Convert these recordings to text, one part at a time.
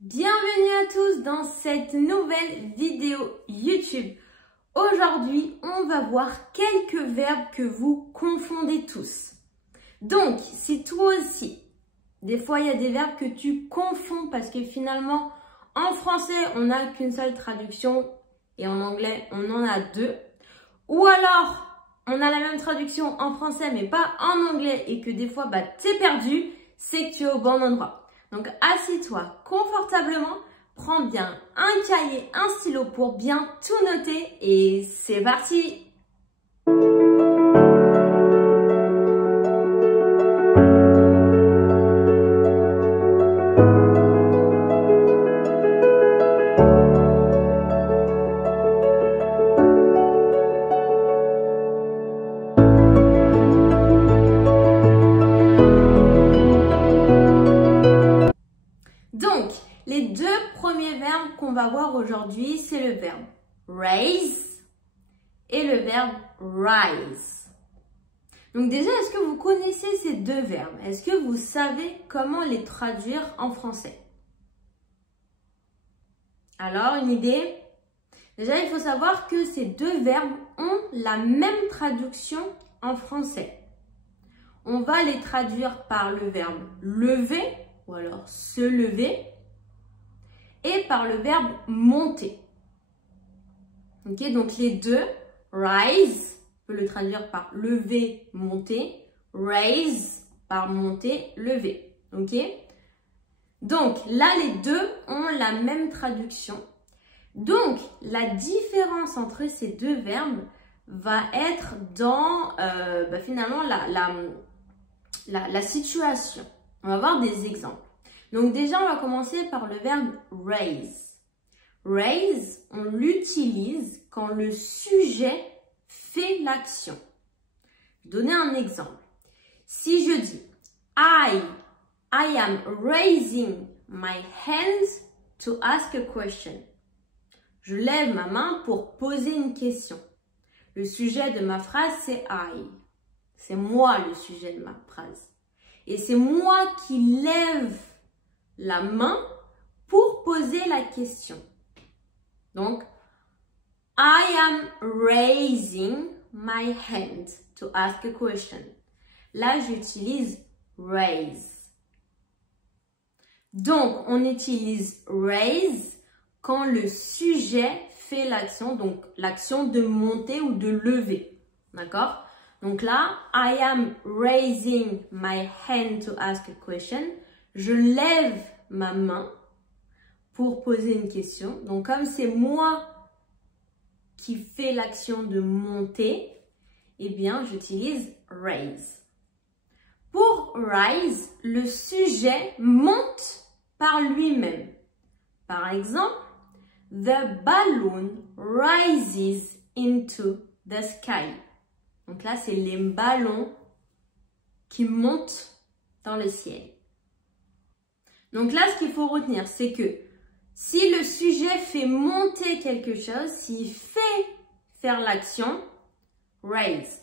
Bienvenue à tous dans cette nouvelle vidéo YouTube. Aujourd'hui, on va voir quelques verbes que vous confondez tous. Donc, si toi aussi, des fois il y a des verbes que tu confonds parce que finalement, en français, on n'a qu'une seule traduction et en anglais, on en a deux. Ou alors, on a la même traduction en français mais pas en anglais et que des fois, t'es perdu, c'est que tu es au bon endroit. Donc, assis-toi confortablement, prends bien un cahier, un stylo pour bien tout noter et c'est parti! Donc, les deux premiers verbes qu'on va voir aujourd'hui, c'est le verbe raise et le verbe rise. Donc déjà, est-ce que vous connaissez ces deux verbes? Est-ce que vous savez comment les traduire en français? Alors, une idée? Déjà, il faut savoir que ces deux verbes ont la même traduction en français. On va les traduire par le verbe lever, ou alors se lever, et par le verbe monter. Ok, donc les deux, rise, on peut le traduire par lever, monter, raise par monter, lever. Ok, donc là les deux ont la même traduction. Donc la différence entre ces deux verbes va être dans finalement la situation. On va voir des exemples. Donc déjà, on va commencer par le verbe raise. Raise, on l'utilise quand le sujet fait l'action. Je vais donner un exemple. Si je dis I am raising my hands to ask a question. Je lève ma main pour poser une question. Le sujet de ma phrase, c'est I. C'est moi le sujet de ma phrase. Et c'est moi qui lève la main pour poser la question. Donc, I am raising my hand to ask a question. Là, j'utilise raise. Donc, on utilise raise quand le sujet fait l'action, donc l'action de monter ou de lever. D'accord? Donc là, I am raising my hand to ask a question. Je lève ma main pour poser une question. Donc comme c'est moi qui fais l'action de monter, eh bien j'utilise raise. Pour rise, le sujet monte par lui-même. Par exemple, the balloon rises into the sky. Donc là, c'est les ballons qui montent dans le ciel. Donc là, ce qu'il faut retenir, c'est que si le sujet fait monter quelque chose, s'il fait faire l'action, raise.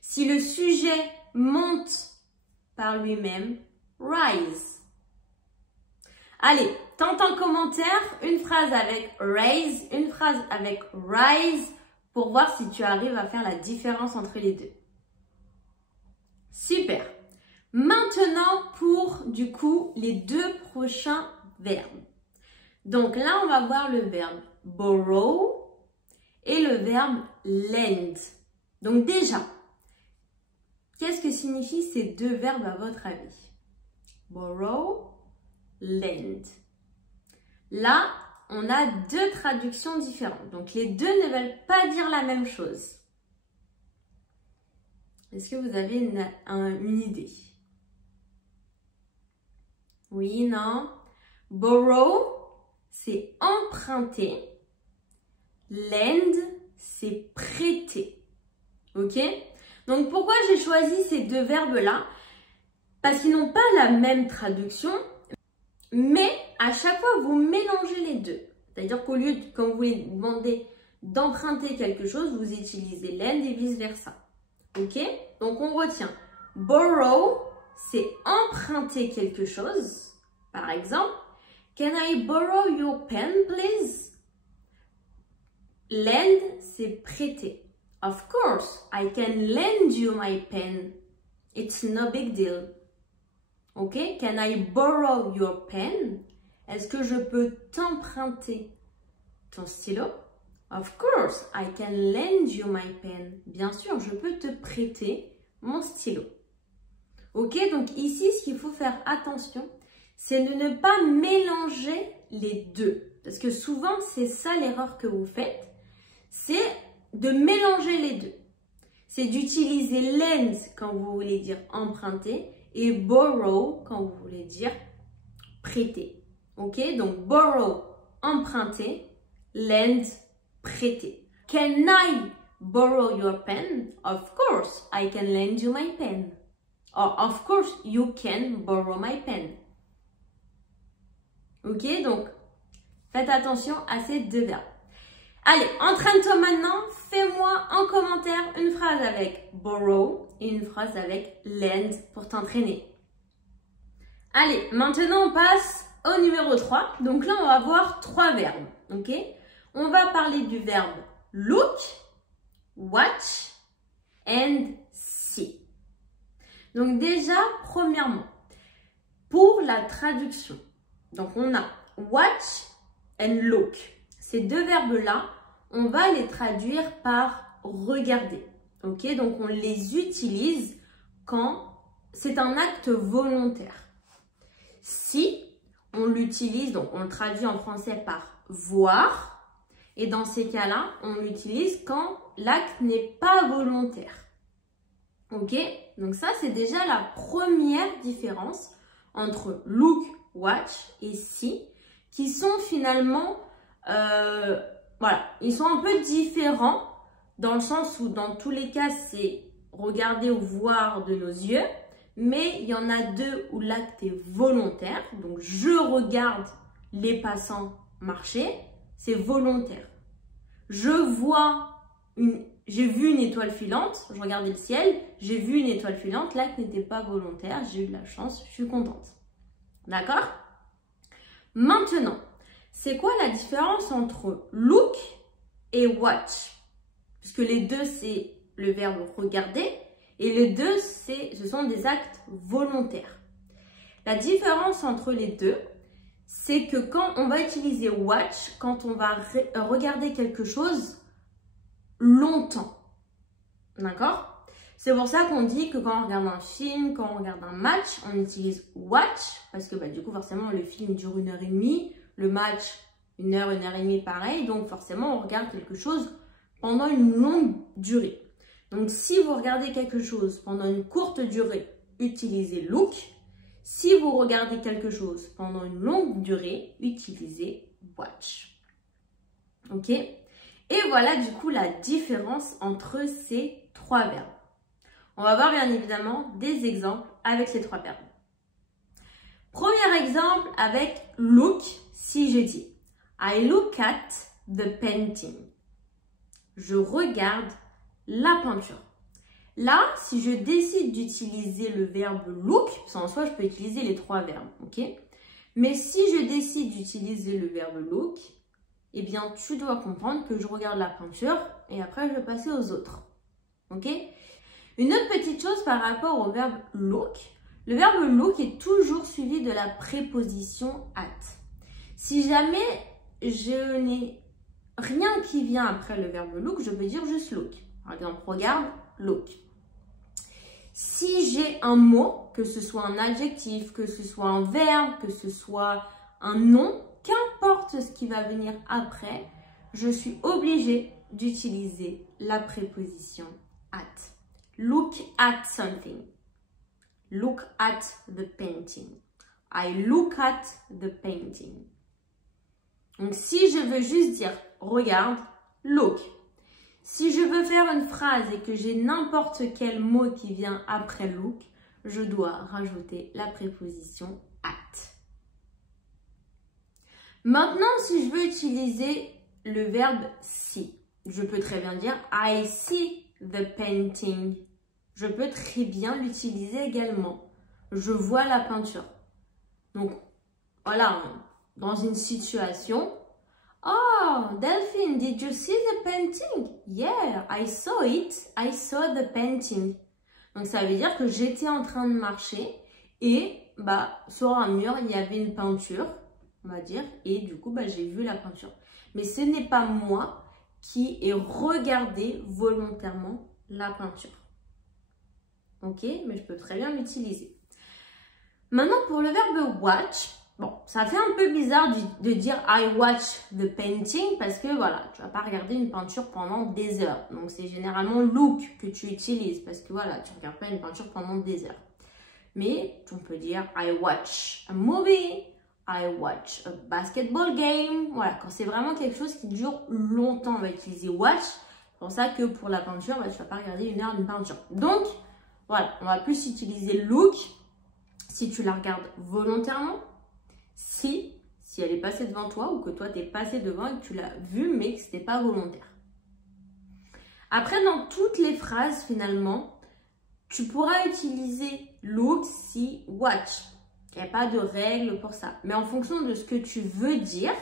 Si le sujet monte par lui-même, rise. Allez, tente en commentaire une phrase avec raise, une phrase avec rise, pour voir si tu arrives à faire la différence entre les deux. Super. Maintenant, pour du coup, les deux prochains verbes. Donc là, on va voir le verbe borrow et le verbe lend. Donc déjà, qu'est-ce que signifient ces deux verbes à votre avis? Borrow, lend. Là, on a deux traductions différentes. Donc, les deux ne veulent pas dire la même chose. Est-ce que vous avez une idée? Oui, non? Borrow, c'est emprunter. Lend, c'est prêter. Ok? Donc, pourquoi j'ai choisi ces deux verbes-là? Parce qu'ils n'ont pas la même traduction. Mais à chaque fois, vous mélangez les deux. C'est-à-dire qu'au lieu, quand vous voulez demander d'emprunter quelque chose, vous utilisez lend et vice-versa. Ok? Donc, on retient. Borrow, c'est emprunter quelque chose. Par exemple, Can I borrow your pen, please? Lend, c'est prêter. Of course, I can lend you my pen. It's no big deal. Ok? Can I borrow your pen? Est-ce que je peux t'emprunter ton stylo? Of course, I can lend you my pen. Bien sûr, je peux te prêter mon stylo. Ok? Donc ici, ce qu'il faut faire attention, c'est de ne pas mélanger les deux. Parce que souvent, c'est ça l'erreur que vous faites. C'est de mélanger les deux. C'est d'utiliser lend quand vous voulez dire emprunter et borrow quand vous voulez dire prêter. Ok? Donc borrow, emprunter, lend, prêter. Can I borrow your pen? Of course, I can lend you my pen. Or of course, you can borrow my pen. Ok? Donc, faites attention à ces deux verbes. Allez, entraîne-toi maintenant. Fais-moi en commentaire une phrase avec borrow et une phrase avec lend pour t'entraîner. Allez, maintenant on passe au numéro 3. Donc là, on va voir 3 verbes. Ok? On va parler du verbe look, watch and see. Donc déjà, premièrement, pour la traduction, donc on a watch and look. Ces deux verbes-là, on va les traduire par regarder. Ok? Donc on les utilise quand c'est un acte volontaire. Si on l'utilise, donc on le traduit en français par voir, et dans ces cas-là, on l'utilise quand l'acte n'est pas volontaire. Ok? Donc ça, c'est déjà la première différence entre look, watch et see, qui sont finalement, voilà, ils sont un peu différents dans le sens où dans tous les cas, c'est regarder ou voir de nos yeux, mais il y en a deux où l'acte est volontaire. Donc, je regarde les passants marcher, c'est volontaire. J'ai vu une étoile filante, je regardais le ciel, j'ai vu une étoile filante, l'acte n'était pas volontaire, j'ai eu de la chance, je suis contente. D'accord? Maintenant, c'est quoi la différence entre look et watch? Puisque les deux, c'est le verbe regarder et les deux, ce sont des actes volontaires. La différence entre les deux, c'est que quand on va utiliser watch, quand on va regarder quelque chose longtemps. D'accord? C'est pour ça qu'on dit que quand on regarde un film, quand on regarde un match, on utilise watch, parce que du coup, forcément, le film dure 1h30, le match, 1h, 1h30, pareil. Donc, forcément, on regarde quelque chose pendant une longue durée. Donc, si vous regardez quelque chose pendant une courte durée, utilisez look. Si vous regardez quelque chose pendant une longue durée, utilisez watch. Ok? Et voilà du coup la différence entre ces 3 verbes. On va voir bien évidemment des exemples avec ces 3 verbes. Premier exemple avec look, si je dis I look at the painting. Je regarde la peinture. Là, si je décide d'utiliser le verbe look, parce qu'en soi, je peux utiliser les 3 verbes, ok? Mais si je décide d'utiliser le verbe look, eh bien, tu dois comprendre que je regarde la peinture et après, je vais passer aux autres, ok? Une autre petite chose par rapport au verbe look, le verbe look est toujours suivi de la préposition at. Si jamais je n'ai rien qui vient après le verbe look, je peux dire juste look. Par exemple, regarde, look. Si j'ai un mot, que ce soit un adjectif, que ce soit un verbe, que ce soit un nom, qu'importe ce qui va venir après, je suis obligée d'utiliser la préposition at. Look at something. Look at the painting. I look at the painting. Donc, si je veux juste dire regarde, look. Si je veux faire une phrase et que j'ai n'importe quel mot qui vient après look, je dois rajouter la préposition at. Maintenant, si je veux utiliser le verbe see, je peux très bien dire I see the painting. Je peux très bien l'utiliser également. Je vois la peinture. Donc, voilà, dans une situation. Oh, Delphine, did you see the painting? Yeah, I saw it. I saw the painting. Donc, ça veut dire que j'étais en train de marcher et sur un mur, il y avait une peinture, on va dire, et du coup, j'ai vu la peinture. Mais ce n'est pas moi qui ai regardé volontairement la peinture. Ok, mais je peux très bien l'utiliser. Maintenant, pour le verbe watch, bon, ça fait un peu bizarre de dire I watch the painting parce que voilà, tu vas pas regarder une peinture pendant des heures. Donc, c'est généralement look que tu utilises parce que voilà, tu regardes pas une peinture pendant des heures. Mais on peut dire I watch a movie, I watch a basketball game. Voilà, quand c'est vraiment quelque chose qui dure longtemps, on va utiliser watch. C'est pour ça que pour la peinture, tu vas pas regarder une heure d'une peinture. Donc, voilà, on va plus utiliser look si tu la regardes volontairement, si elle est passée devant toi ou que toi tu es passé devant et que tu l'as vue mais que ce n'était pas volontaire. Après, dans toutes les phrases finalement, tu pourras utiliser look si watch. Il n'y a pas de règle pour ça. Mais en fonction de ce que tu veux dire,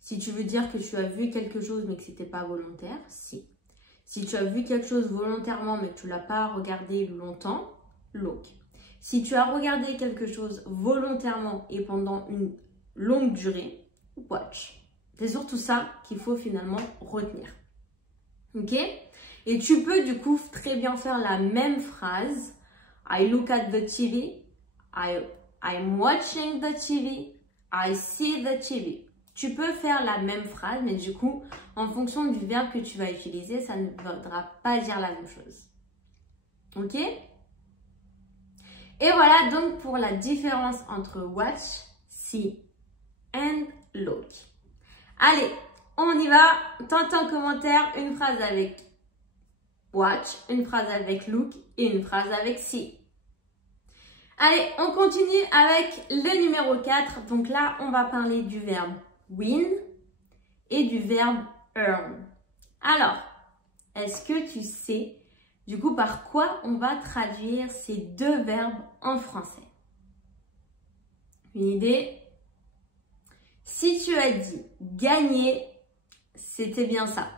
si tu veux dire que tu as vu quelque chose mais que ce n'était pas volontaire, si. Si tu as vu quelque chose volontairement mais que tu ne l'as pas regardé longtemps, look. Si tu as regardé quelque chose volontairement et pendant une longue durée, watch. C'est surtout ça qu'il faut finalement retenir. Ok? Et tu peux du coup très bien faire la même phrase. I look at the TV. I'm watching the TV. I see the TV. Tu peux faire la même phrase, mais du coup, en fonction du verbe que tu vas utiliser, ça ne voudra pas dire la même chose. Ok? Et voilà donc pour la différence entre watch, see and look. Allez, on y va. Tente en commentaire une phrase avec watch, une phrase avec look et une phrase avec see. Allez, on continue avec le numéro 4. Donc là, on va parler du verbe win et du verbe earn. Alors, est-ce que tu sais du coup par quoi on va traduire ces deux verbes en français? Une idée? Si tu as dit gagner, c'était bien ça.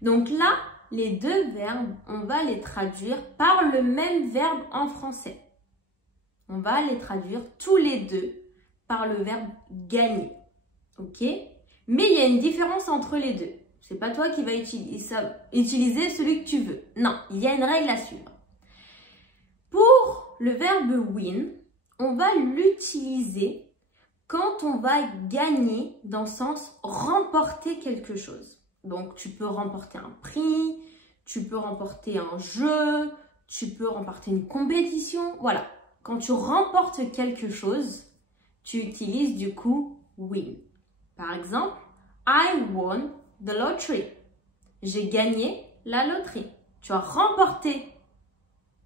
Donc là, les deux verbes, on va les traduire par le même verbe en français. On va les traduire tous les deux par le verbe gagner. Ok? Mais il y a une différence entre les deux. C'est pas toi qui vas utiliser celui que tu veux. Non, il y a une règle à suivre. Pour le verbe win, on va l'utiliser quand on va gagner dans le sens remporter quelque chose. Donc, tu peux remporter un prix, tu peux remporter un jeu, tu peux remporter une compétition. Voilà. Quand tu remportes quelque chose, tu utilises du coup win. Par exemple, I won the lottery. J'ai gagné la loterie. Tu as remporté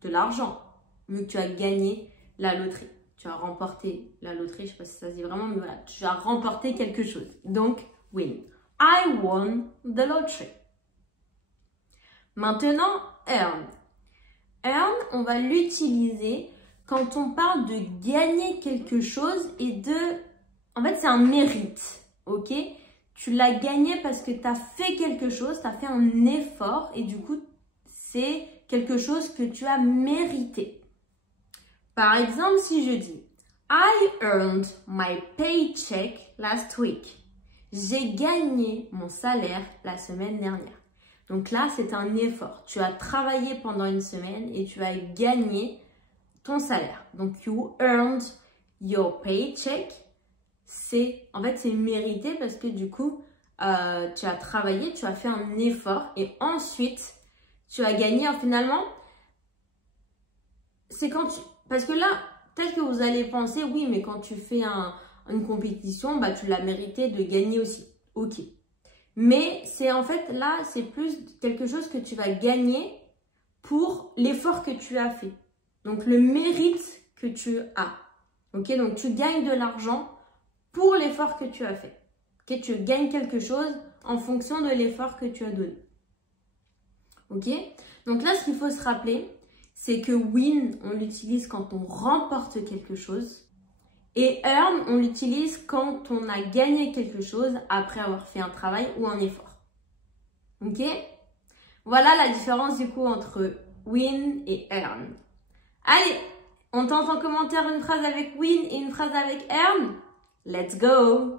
de l'argent, vu que tu as gagné la loterie. Tu as remporté la loterie, je ne sais pas si ça se dit vraiment, mais voilà, tu as remporté quelque chose. Donc, win. I won the lottery. Maintenant, earn. Earn, on va l'utiliser quand on parle de gagner quelque chose et de... En fait, c'est un mérite, ok? Tu l'as gagné parce que tu as fait quelque chose, tu as fait un effort et du coup, c'est quelque chose que tu as mérité. Par exemple, si je dis I earned my paycheck last week. J'ai gagné mon salaire la semaine dernière. Donc là, c'est un effort. Tu as travaillé pendant une semaine et tu as gagné ton salaire. Donc, you earned your paycheck. En fait, c'est mérité parce que du coup, tu as travaillé, tu as fait un effort et ensuite, tu as gagné. Finalement, c'est quand tu... Parce que là, peut-être que vous allez penser, oui, mais quand tu fais une compétition, tu l'as mérité de gagner aussi. Ok. Mais c'est en fait, là, c'est plus quelque chose que tu vas gagner pour l'effort que tu as fait. Donc, le mérite que tu as. Ok, donc tu gagnes de l'argent pour l'effort que tu as fait. Ok, tu gagnes quelque chose en fonction de l'effort que tu as donné. Ok, donc là, ce qu'il faut se rappeler, c'est que win, on l'utilise quand on remporte quelque chose. Et earn, on l'utilise quand on a gagné quelque chose après avoir fait un travail ou un effort. Ok? Voilà la différence du coup entre win et earn. Allez, on tente en commentaire une phrase avec win et une phrase avec earn. Let's go!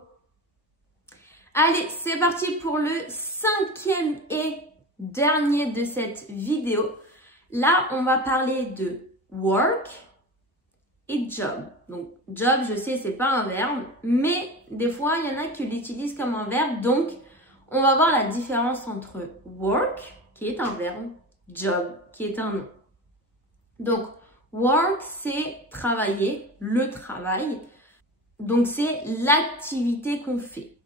Allez, c'est parti pour le 5e et dernier de cette vidéo. Là, on va parler de work et job. Donc, job, je sais, c'est pas un verbe, mais des fois, il y en a qui l'utilisent comme un verbe. Donc, on va voir la différence entre work, qui est un verbe, job, qui est un nom. Donc, work, c'est travailler, le travail. Donc, c'est l'activité qu'on fait.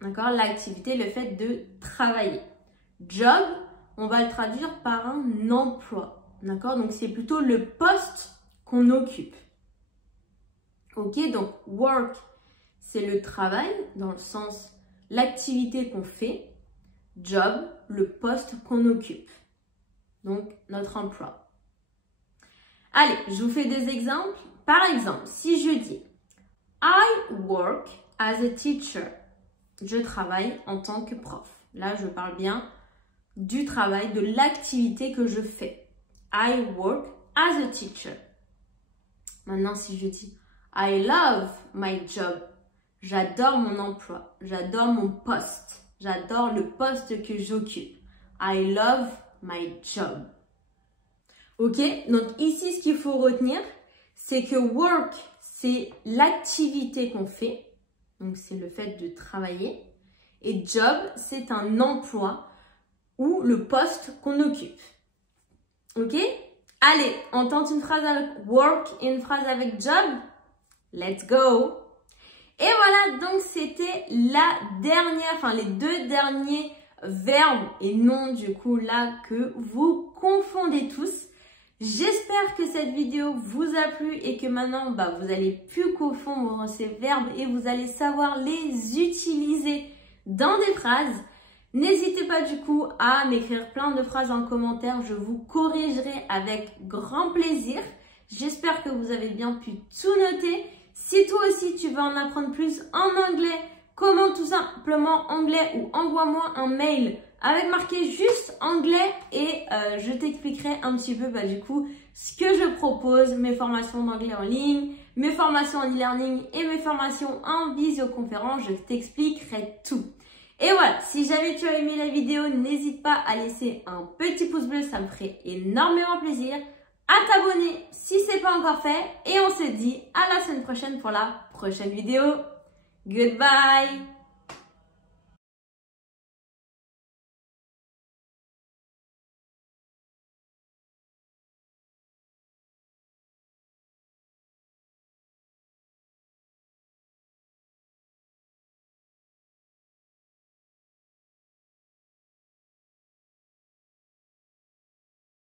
D'accord? L'activité, le fait de travailler. Job, on va le traduire par un emploi. D'accord? Donc, c'est plutôt le poste qu'on occupe. Ok? Donc, work, c'est le travail, dans le sens l'activité qu'on fait. Job, le poste qu'on occupe. Donc, notre emploi. Allez, je vous fais des exemples. Par exemple, si je dis I work as a teacher. Je travaille en tant que prof. Là, je parle bien du travail, de l'activité que je fais. I work as a teacher. Maintenant, si je dis I love my job. J'adore mon emploi. J'adore mon poste. J'adore le poste que j'occupe. I love my job. Ok? Donc ici, ce qu'il faut retenir, c'est que work, c'est l'activité qu'on fait. Donc, c'est le fait de travailler. Et job, c'est un emploi ou le poste qu'on occupe. Ok? Allez, on tente une phrase avec work et une phrase avec job. Let's go! Et voilà, donc c'était les 2 derniers verbes et noms du coup là que vous confondez tous. J'espère que cette vidéo vous a plu et que maintenant, vous allez plus confondre ces verbes et vous allez savoir les utiliser dans des phrases. N'hésitez pas du coup à m'écrire plein de phrases en commentaire. Je vous corrigerai avec grand plaisir. J'espère que vous avez bien pu tout noter. Si toi aussi tu veux en apprendre plus en anglais, commente tout simplement anglais ou envoie-moi un mail avec marqué juste anglais et je t'expliquerai un petit peu du coup ce que je propose, mes formations d'anglais en ligne, mes formations en e-learning et mes formations en visioconférence, je t'expliquerai tout. Et voilà, si jamais tu as aimé la vidéo, n'hésite pas à laisser un petit pouce bleu, ça me ferait énormément plaisir, à t'abonner si ce n'est pas encore fait et on se dit à la semaine prochaine pour la prochaine vidéo. Goodbye!